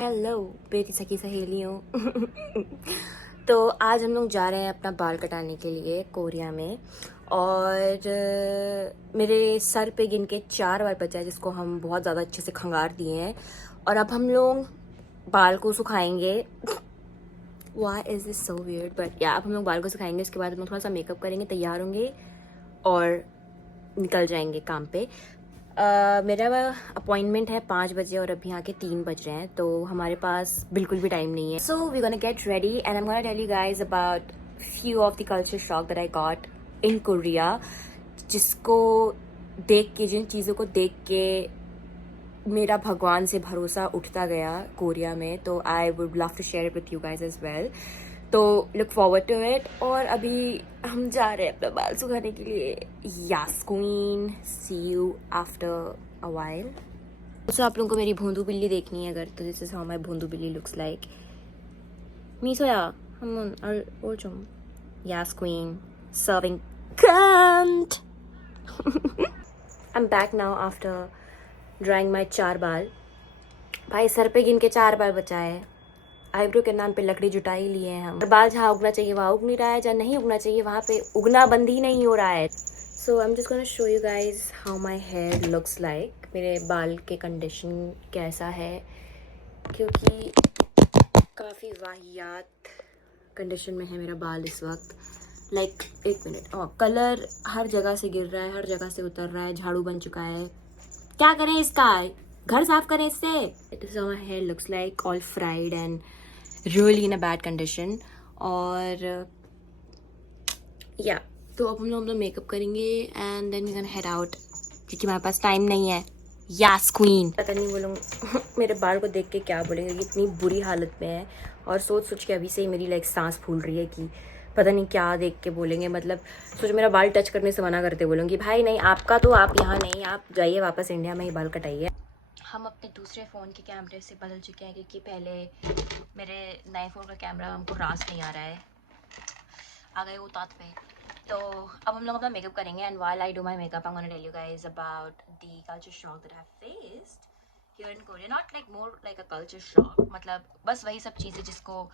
Hello मेरी सखी सहेलियों। तो आज हम लोग जा रहे हैं अपना बाल कटाने के लिए कोरिया में। और मेरे सर पे गिन के 4 बार बचा है, जिसको हम बहुत ज़्यादा अच्छे से खंगार दिए हैं। और अब हम लोग बाल को सुखाएंगे। Why is this so weird, but yeah अब हम लोग बाल को सुखाएंगे। उसके बाद हम लोग थोड़ा सा मेकअप करेंगे, तैयार होंगे और निकल जाएंगे काम पे। मेरा अपॉइंटमेंट है 5 बजे और अभी यहाँ के 3 बज रहे हैं, तो हमारे पास बिल्कुल भी टाइम नहीं है। So we gonna get ready and I am gonna tell you guys about few of the culture shock that I got in Korea, जिसको देख के, जिन चीज़ों को देख के मेरा भगवान से भरोसा उठता गया कोरिया में। तो I would love to share it with you guys as well. तो लुक फॉरवर्ड टू इट। और अभी हम जा रहे हैं अपना बाल सुखाने के लिए। Yes queen, see you after a while. तो आप लोगों को मेरी भोंदू बिल्ली देखनी है अगर, तो दिस इज हाउ माय भोंदू बिल्ली लुक्स लाइक। मीसोया हम और चुम। Yes queen, serving cunt. I am back now after drying my 4 बाल। भाई सर पे गिन के 4 बार बचा है। आईब्रो के नाम पे लकड़ी जुटा ही लिए हैं हम। बाल जहाँ उगना चाहिए वहाँ उग नहीं रहा है, जहाँ नहीं उगना चाहिए वहाँ पे उगना बंद ही नहीं हो रहा है। So I am just gonna show you guys how my hair looks like. मेरे बाल के कंडीशन कैसा है, क्योंकि काफ़ी वाहियात कंडीशन में है मेरा बाल इस वक्त। लाइक एक मिनट, कलर हर जगह से गिर रहा है, हर जगह से उतर रहा है, झाड़ू बन चुका है। क्या करें इसका, घर साफ करें इससे। It is how my hair looks like, all fried and really in a bad condition. और या तो अब हम लोग मेकअप करेंगे and then we can head out, क्योंकि हमारे पास टाइम नहीं है। Yes queen. पता नहीं वो लोग मेरे बाल को देख के क्या बोलेंगे कि इतनी बुरी हालत में है। और सोच सोच के अभी से ही मेरी लाइक सांस फूल रही है कि पता नहीं क्या देख के बोलेंगे। मतलब सोच मेरा बाल टच करने से मना करते बोलूँगी भाई नहीं आपका, तो आप यहाँ नहीं, आप जाइए वापस इंडिया में ही बाल कटाइए। हम अपने दूसरे फ़ोन के कैमरे से बदल चुके हैं, क्योंकि पहले मेरे नए फ़ोन का कैमरा हमको रास नहीं आ रहा है। आ गए वो तात पे। तो अब हम लोग अपना मेकअप करेंगे and while I do my makeup I am gonna tell you guys about the culture shock that I faced here in Korea. Not like more like a culture shock, मतलब बस वही सब चीज़ें जिसको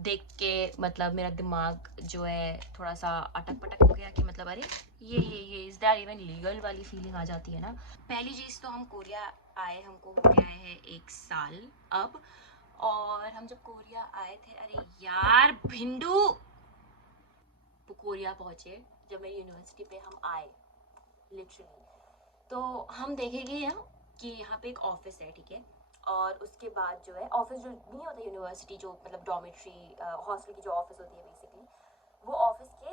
देख के मतलब मेरा दिमाग जो है थोड़ा सा अटक पटक हो गया कि मतलब अरे ये इज़ दैट इवन लीगल वाली फीलिंग आ जाती है ना। पहली चीज़ तो हम कोरिया आए, हमको हो गया है 1 साल अब। और हम जब कोरिया आए थे, अरे यार भिंडू, कोरिया पहुंचे जब मेरी यूनिवर्सिटी पे हम आए लिटरली, तो हम देखेंगे यहाँ कि यहाँ पे एक ऑफिस है, ठीक है। और उसके बाद जो है ऑफिस जो नहीं होता यूनिवर्सिटी, जो मतलब डॉर्मेट्री हॉस्टल की जो ऑफिस होती है बेसिकली, वो ऑफिस के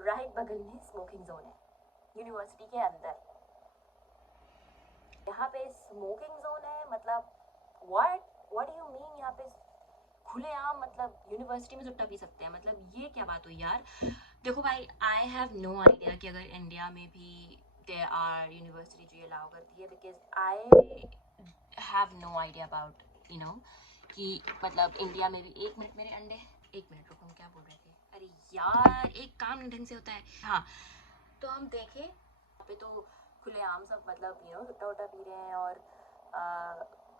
राइट बगल में स्मोकिंग जोन है यूनिवर्सिटी के अंदर। यहाँ पे स्मोकिंग जोन है, मतलब व्हाट डू यू मीन यहाँ पे खुलेआम मतलब यूनिवर्सिटी में सुट्टा पी सकते हैं, मतलब ये क्या बात हुई यार। देखो भाई आई हैव नो आइडिया कि अगर इंडिया में भी देयर आर यूनिवर्सिटी जो ये अलाउ करती है, because I have no idea about कि मतलब इंडिया में भी। एक मिनट मेरे अंडे, एक मिनट रुको, हम क्या बोल रहे थे। अरे यार एक काम नहीं ढंग से होता है। हाँ, तो हम देखे यहाँ पे तो खुलेआम सब मतलब सुट्टा उट्टा पी रहे हैं। और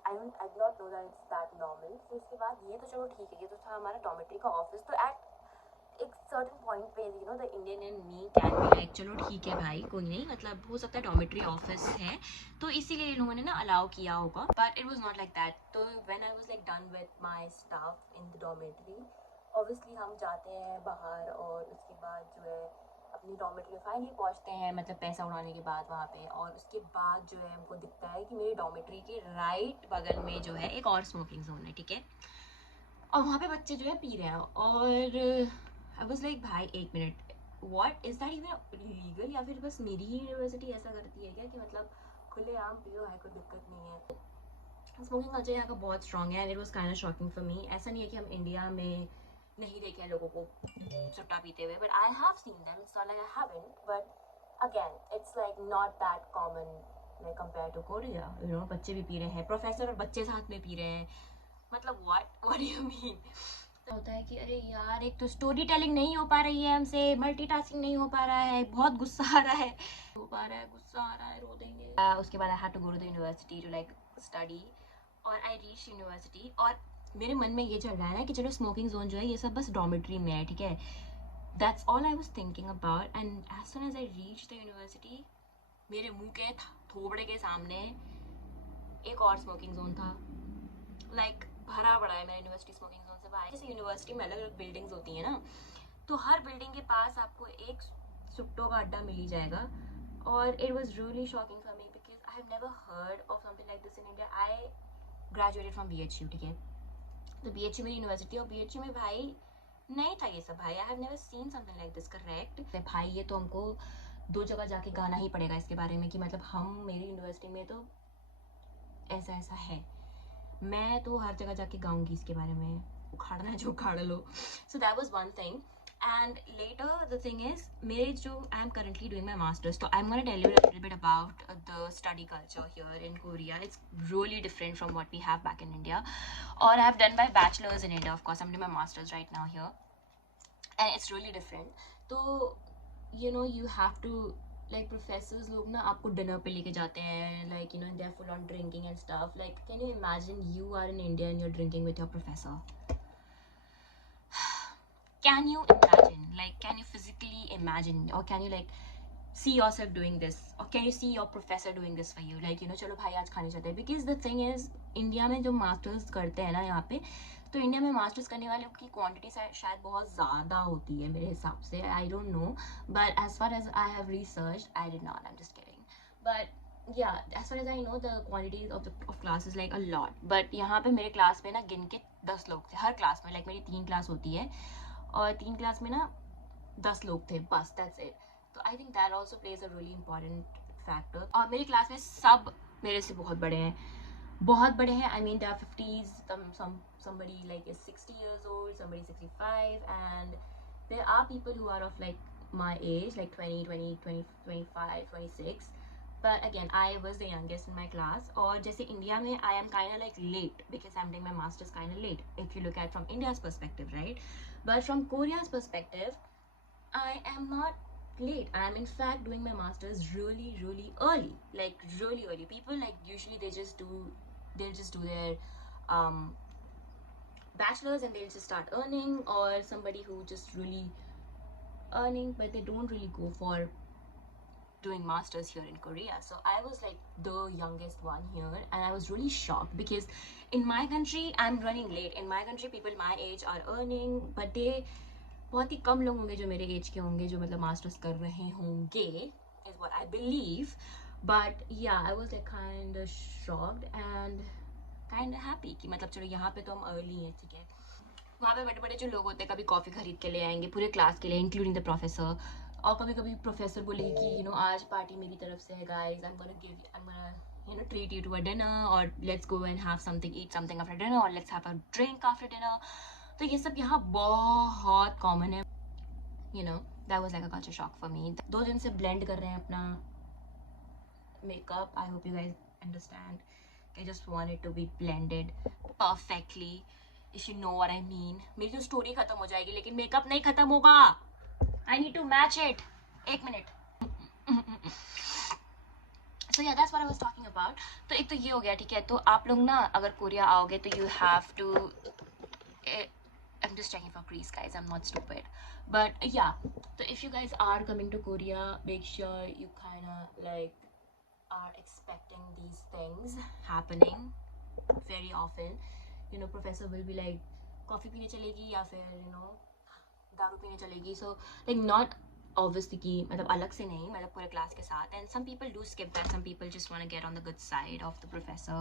I do not know that it's that normal. फिर उसके बाद ये तो चलो ठीक है, ये तो था हमारा डॉमेट्री का ऑफिस। तो एट एक सर्टन पॉइंट पे the Indian in me can be like चलो ठीक है भाई कोई नहीं, मतलब हो सकता है डॉमेट्री ऑफिस है तो इसीलिए इन लोगों ने ना अलाउ किया होगा, but it was not like that. तो when I was like done with my stuff in the dormitory, obviously हम जाते हैं बाहर और उसके बाद जो है अपनी डॉमेट्री में फाइनली पहुंचते हैं, मतलब पैसा उड़ाने के बाद वहाँ पे। और उसके बाद जो है हमको दिखता है कि मेरी डॉमेट्री के राइट बगल में जो है एक और स्मोकिंग जोन है, ठीक है। और वहाँ पे बच्चे जो है पी रहे हैं। और आई वाज लाइक भाई एक minute, what is that even legal, या फिर बस मेरी ही यूनिवर्सिटी ऐसा करती है क्या कि मतलब खुलेआम पियो है, कोई दिक्कत नहीं है। स्मोकिंग कल्चर यहाँ का बहुत स्ट्रॉन्ग है and it was kind of shocking for me. ऐसा नहीं है कि हम इंडिया में नहीं देखे हैं लोगों को सुट्टा पीते हुए, but I have seen them, it's not like I haven't, but again it's like not that common like compare to Korea. बच्चे भी पी रहे हैं, प्रोफेसर और बच्चे साथ में पी रहे हैं, मतलब व्हाट डू यू मीन। होता है कि अरे यार एक तो स्टोरी टेलिंग नहीं हो पा रही है हमसे, मल्टीटास्किंग नहीं हो पा रहा है, बहुत गुस्सा आ रहा है, हो पा रहा है, गुस्सा आ रहा है, रो देंगे। उसके बाद I had to go to the university to like study. और आई रीच यूनिवर्सिटी, और मेरे मन में ये चल रहा है ना कि चलो स्मोकिंग जोन जो है ये सब बस डॉर्मेट्री में है, ठीक है. That's all I was thinking about. And as soon as I reach the university, मेरे मुंह के थोबड़े के सामने एक और स्मोकिंग जोन था. लाइक भरा पड़ा है मेरा यूनिवर्सिटी स्मोकिंग जोन से. भाई जैसे यूनिवर्सिटी में अलग अलग बिल्डिंग्स होती हैं ना, तो हर बिल्डिंग के पास आपको एक सुट्टो का अड्डा मिल ही जाएगा. और it was really shocking for me because I have never heard of something like this in India. I graduated from BHU, ठीक है. तो BHU मेरी यूनिवर्सिटी, और BHU में भाई नहीं था ये सब. भाई I have never seen something like this. Correct भाई, ये तो हमको 2 जगह जाके गाना ही पड़ेगा इसके बारे में कि मतलब हम मेरी यूनिवर्सिटी में तो ऐसा ऐसा है. मैं तो हर जगह जाके गाऊंगी इसके बारे में, उखाड़ना है जो उखाड़ लो. So that was one thing. And later the thing is, मेरे जो I am currently doing my masters, तो I am gonna tell you a little bit about the study culture here in Korea. It's really different from what we have back in India. और I have done my bachelors in India, of course I am doing my masters right now here, and it's really different. तो you know you have to, like professors लोग ना आपको dinner पे लेके जाते हैं, like you know they are full on drinking and stuff. Like can you imagine you are in India and you are drinking with your professor? Can you imagine, like can you physically imagine, or can you like see yourself doing this, or can you see your professor doing this for you, like you know चलो भाई आज खाने जाते हैं. Because the thing is, India में जो masters करते हैं ना यहाँ पे, तो इंडिया में मास्टर्स करने वालों की क्वांटिटी शायद बहुत ज़्यादा होती है मेरे हिसाब से. I don't know, but as far as I have researched, I did not, I am just kidding. But yeah as far as I know the quantity of classes like a lot. But यहाँ पे मेरे class में ना गिन के 10 लोग थे हर class में. लाइक मेरी 3 क्लास होती है, और 3 क्लास में ना 10 लोग थे बस, दैट्स इट. तो I think that also plays a really important factor. और मेरी क्लास में सब मेरे से बहुत बड़े हैं, बहुत बड़े हैं. I mean they are 50s, somebody like is 60 years old, somebody 65, and there are people who are of like my age, like 20, 25, 26. But again, I was the youngest in my class. और जैसे India में I am kind of like late because I'm doing my masters kind of late if you look at from India's perspective, right? But from Korea's perspective, I am not late. I am in fact doing my masters really, really early. Like really early. People like usually they'll just do their bachelor's and they'll just start earning, or somebody who just really earning, but they don't really go for doing masters here in Korea. So I was like the youngest one here, and I was really shocked because in my country I'm running late. In my country people my age are earning, but they बहुत ही कम लोग होंगे जो मेरे as के होंगे जो मतलब masters कर रहे होंगे, is what I believe. But yeah I was like kind of shocked and kind of happy कि मतलब चलो यहाँ पे तो हम अर्ली हैं, ठीक है. वहाँ पे बड़े बड़े जो लोग होते हैं कभी कॉफ़ी खरीद के ले आएंगे पूरे क्लास के लिए, इंक्लूडिंग द प्रोफेसर. और कभी कभी प्रोफेसर बोलेगी कि यू नो आज पार्टी मेरी तरफ से है guys, I am gonna you know treat you to a dinner, or let's go and have something, eat something after dinner, or let's have a drink after dinner. तो ये सब यहाँ बहुत कॉमन है. You know, that was like a culture shock for me. 2 दिन से blend कर रहे हैं अपना makeup. I hope you guys understand. I just want it to be blended perfectly, if you know what I mean. मेरी तो story खत्म हो जाएगी लेकिन मेकअप नहीं खत्म होगा. I need to match it. 1 minute. So yeah, that's what I was talking about. तो एक तो ये हो गया, ठीक है. तो आप लोग ना अगर कोरिया आओगे तो you have to, I'm just checking for Greece, guys. I'm not stupid. But yeah, so if you guys are coming to Korea, make sure you kind of like are expecting these things happening very often. You know, professor will be like, coffee पीने चलेगी या फिर you know दारू पीने चलेगी. So like not obviously कि मतलब अलग से नहीं, मतलब पूरे क्लास के साथ. And some people do skip that. Some people just want to get on the good side of the professor, so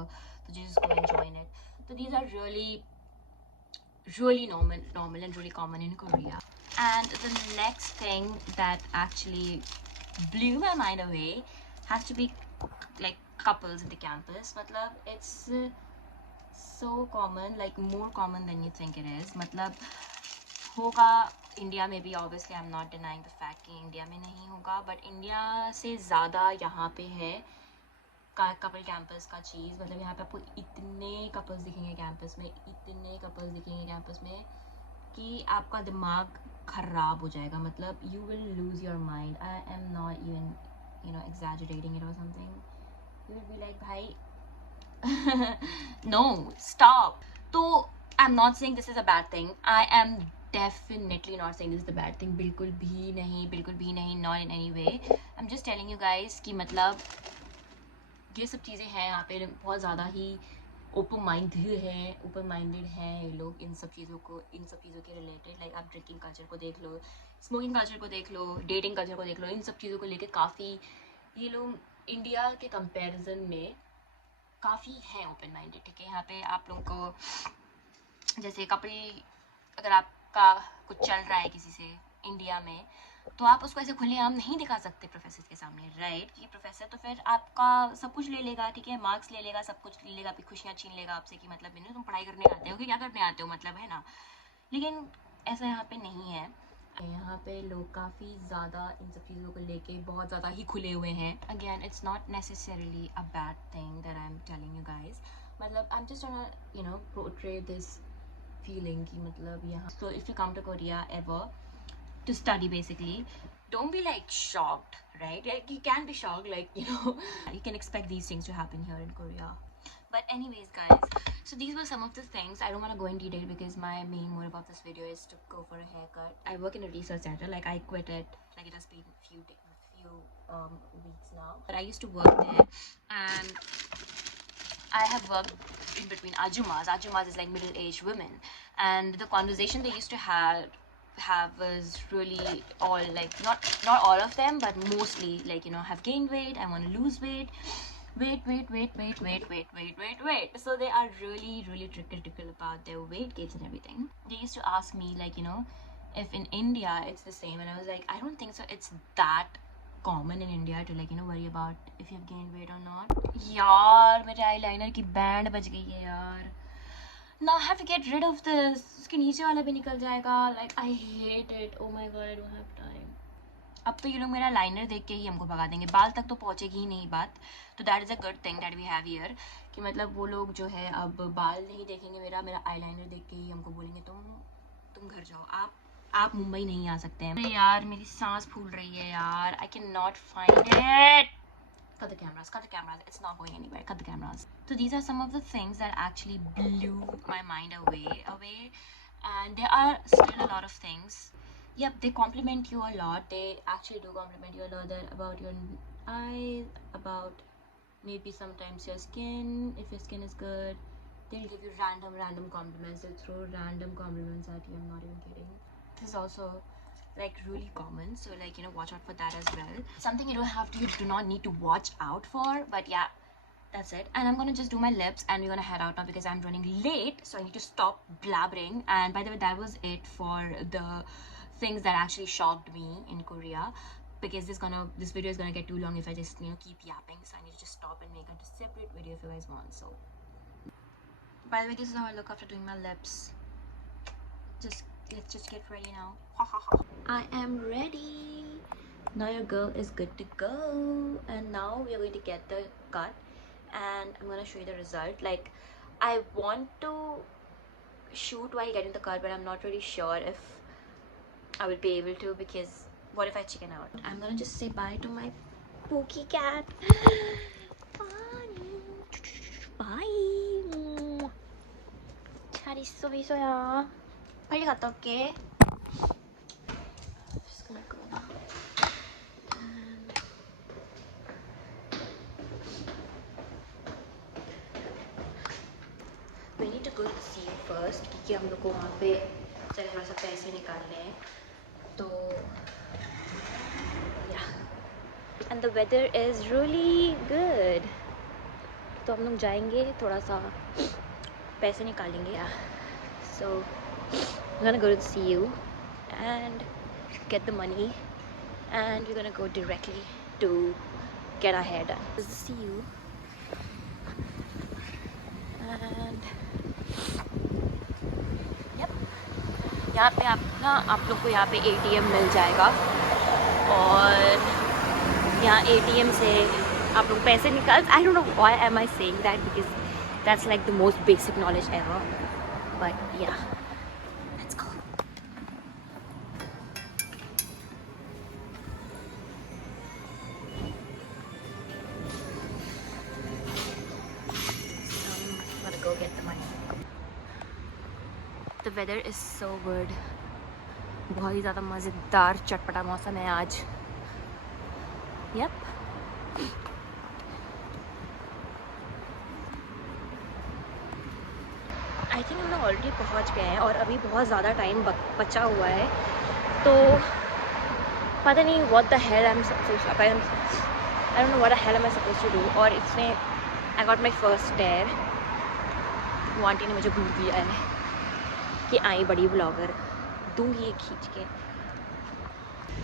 just go and join it. So these are really normal and really common in Korea. And the next thing that actually blew my mind away has to be like couples in the campus. Matlab it's so common, like more common than you think it is. मतलब होगा India में भी, obviously I am not denying the fact कि India में नहीं होगा, but India से ज़्यादा यहाँ पे है कपल कैंपस का चीज़. मतलब यहाँ पे आपको इतने कपल्स दिखेंगे कैंपस में, इतने कपल्स दिखेंगे कैंपस में कि आपका दिमाग ख़राब हो जाएगा. मतलब you will lose your mind. I am not even you know exaggerating it or something. You will be like भाई No, stop. So I'm not saying this is a bad thing. I am definitely not saying this is a bad thing. बिल्कुल भी नहीं, not in any way. I'm just telling you guys कि मतलब ये सब चीज़ें हैं यहाँ पे बहुत ज़्यादा ही ओपन माइंडेड हैं ये लोग इन सब चीज़ों के रिलेटेड. लाइक आप ड्रिंकिंग कल्चर को देख लो, स्मोकिंग कल्चर को देख लो, डेटिंग कल्चर को देख लो, इन सब चीज़ों को लेके काफ़ी ये लोग इंडिया के कंपैरिजन में काफ़ी हैं ओपन माइंडेड. ठीक है, यहाँ पे आप लोगों को जैसे कपल अगर आपका कुछ चल रहा है किसी से इंडिया में, तो आप उसको ऐसे खुलेआम नहीं दिखा सकते प्रोफेसर के सामने, राइट? कि प्रोफेसर तो फिर आपका सब कुछ ले लेगा, ठीक है, मार्क्स ले लेगा, सब कुछ ले लेगा, आपकी खुशियाँ छीन लेगा आपसे कि मतलब तुम पढ़ाई करने आते हो कि क्या करने आते हो, मतलब, है ना? लेकिन ऐसा यहाँ पे नहीं है. यहाँ पे लोग काफ़ी ज़्यादा इन सब चीज़ों को लेके बहुत ज़्यादा ही खुले हुए हैं. Again it's not necessarily a bad thing that I am telling you guys. मतलब I am just portray this feeling कि मतलब यहाँ. So if you come to Korea ever to study, basically, don't be like shocked, right? Like you can be shocked, like you can expect these things to happen here in Korea. But anyways guys, so these were some of the things. I don't want to go in detail because my main motive of this video is to go for a haircut. I work in a research center. Like I quit it, like it has been a few weeks now, but I used to work there, and I have worked in between ajumas. Ajumas is like middle-aged women, and the conversation they used to have was really all like not all of them, but mostly like have gained weight. I want to lose weight. Wait. So they are really critical about their weight gains and everything. They used to ask me like if in India it's the same, and I was like, I don't think so. It's that common in India to like worry about if you've gained weight or not. यार मेरे eyeliner की band बज गई है यार. Now I have to get rid of this. उसके नीचे वाला भी निकल जाएगा. Like I hate it. Oh my god, I don't have time. अब तो ये लोग मेरा लाइनर देख के ही हमको भगा देंगे. बाल तक तो पहुँचेगी ही नहीं बात. तो that is a good thing that we have here कि मतलब वो लोग जो है अब बाल नहीं देखेंगे मेरा आईलाइनर देख के ही हमको बोलेंगे तुम घर जाओ, आप मुंबई नहीं आ सकते हैं. अरे यार मेरी सांस फूल रही है यार. I cannot find it. Cut the cameras. It's not going anywhere. Cut the cameras. So these are some of the things that actually blew my mind away. And there are still a lot of things. Yep, they compliment you a lot. They actually do compliment you a lot about your eyes, about maybe sometimes your skin. If your skin is good, they'll give you random compliments. They'll throw random compliments at you. I'm not even kidding. This is also like really common, so like watch out for that as well. Something you do not need to watch out for, but yeah, that's it. And I'm gonna just do my lips and we're gonna head out now because I'm running late, so I need to stop blabbering. And by the way, that was it for the things that actually shocked me in Korea, because this video is gonna get too long if I just keep yapping, so I need to just stop and make a separate video if you guys want. So by the way, this is how I look after doing my lips. Let's just get ready now. I am ready. Now your girl is good to go. And now we are going to get the cut. And I'm going to show you the result. Like, I want to shoot while getting the cut, but I'm not really sure if I will be able to, because what if I chicken out? I'm going to just say bye to my Pookie cat. Bye. 잘 있어, 미소야. 빨리 갔다 올게. Just gonna go now. We need to go to the sea first क्योंकि हम लोग को वहाँ पे चले थोड़ा सा पैसे निकालने हैं. तो yeah, and the weather is really good. तो हम लोग जाएंगे थोड़ा सा पैसे निकालेंगे. Yeah. So we're gonna go to the CU and get the money, and we're gonna go directly to get our hair done. This is the CU, and yep, यहाँ पे आप लोग को यहाँ पे ATM मिल जाएगा, और यहाँ ATM से आप लोग पैसे निकाल. I don't know why am I saying that, because that's like the most basic knowledge ever, but yeah. The weather is so good. बहुत ही ज़्यादा मज़ेदार चटपटा मौसम है आज. Yep. आई थिंक हम लोग ऑलरेडी पहुँच गए हैं और अभी बहुत ज़्यादा टाइम बचा हुआ है, तो पता नहीं what the hell I'm supposed to, I don't know what the hell am I supposed to do. और इसमें I got my first dare. वो आंटी ने मुझे भूल दिया है कि आई बड़ी ब्लॉगर, दूंगी ये खींच के.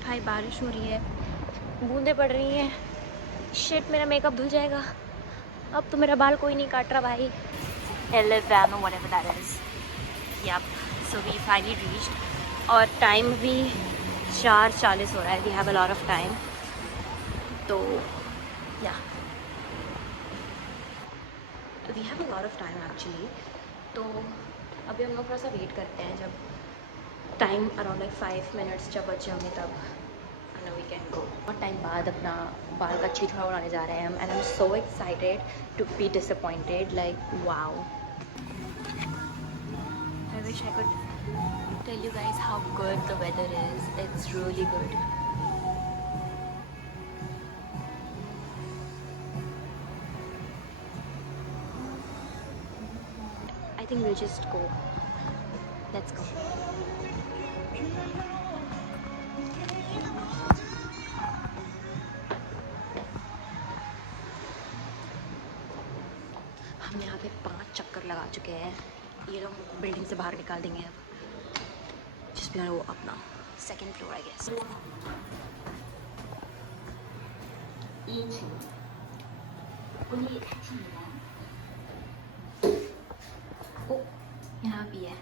भाई बारिश हो रही है, बूंदें पड़ रही हैं. शिट, मेरा मेकअप धुल जाएगा. अब तो मेरा बाल कोई नहीं काट रहा भाई. Elevano, whatever that is. Yep. So we finally reached. और टाइम भी 4:40 हो रहा है. We have a lot of time. तो yeah. तो we have a lot of time actually. तो अभी हम लोग थोड़ा सा वेट करते हैं. जब टाइम अराउंड like 5 minutes जब बचे होंगे तब and we can go. बहुत टाइम बाद अपना बाल का चिथड़ा उड़ाने जा रहे हैं हम, and I'm so excited to be disappointed. Like wow. I wish I could tell you guys how good the weather is. It's really good. I think we'll just go. Let's go. हम यहाँ पे 5 चक्कर लगा चुके हैं. ये लोग building से बाहर निकाल देंगे अब. जिसमें वो अपना सेकेंड फ्लोर आई गेस. ओ, यहाँ भी है.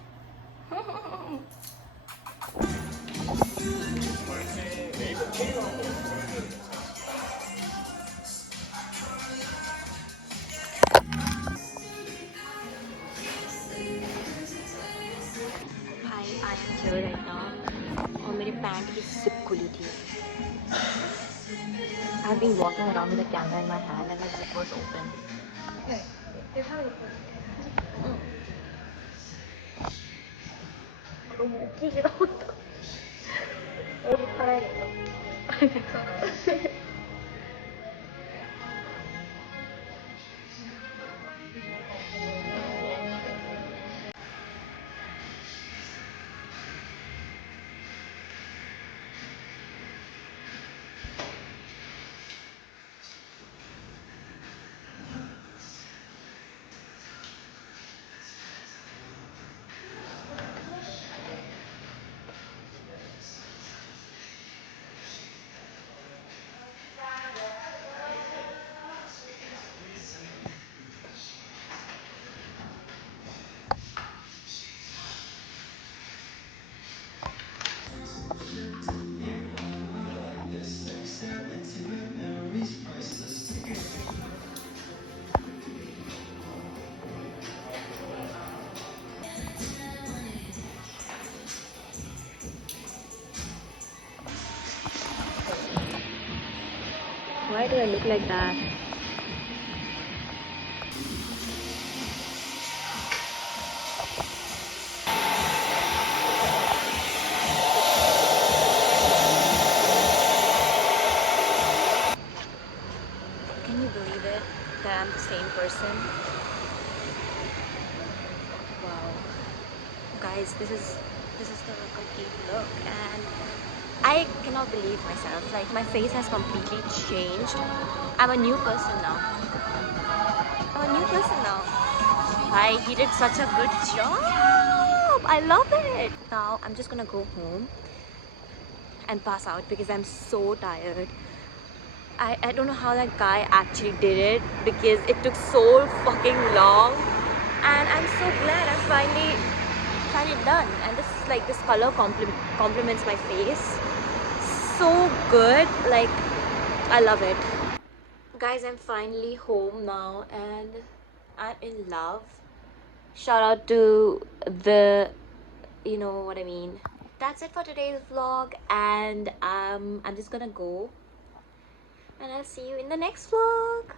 भाई I am here right now और मेरे पैंट की जिप खुली थी. I've been walking around with a camera in my hand and my zip was open. Why do I look like that? Can you believe it that I'm the same person? Wow. Guys, this is the complete look and I cannot believe myself. Like my face has completely changed. I'm a new person now. Hi, he did such a good job. I love it. Now I'm just gonna go home and pass out because I'm so tired. I don't know how that guy actually did it because it took so fucking long, and I'm so glad I'm finally done. And this color complements my face so good. Like I love it. Guys, I'm finally home now and I'm in love. Shout out to the, you know what I mean. That's it for today's vlog, and I'm just gonna go and I'll see you in the next vlog.